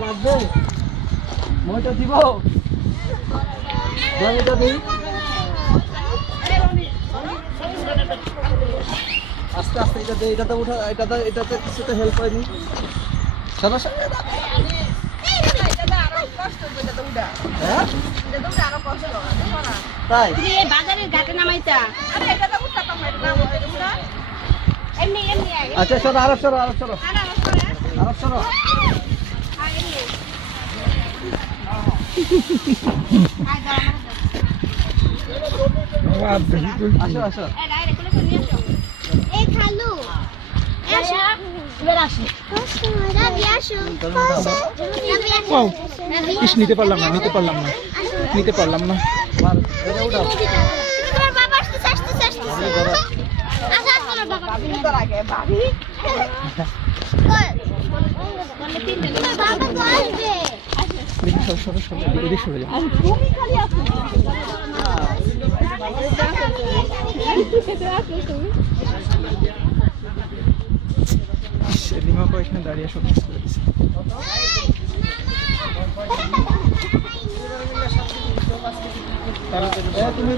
লাগবে মইটা দিব জমিটা দিই আস্তে আস্তে এটাতে উঠা এটাতে কিছুতে হেল্প হয়নি সমস্যা তাই বাজারের ঘাটে নামাইতা আচ্ছা সরো আরব সরো আসো এই খালু নিতে পারলাম না সরে যাও লিমা এখানে দাঁড়িয়ে সব মিস করে দিচ্ছে তুমি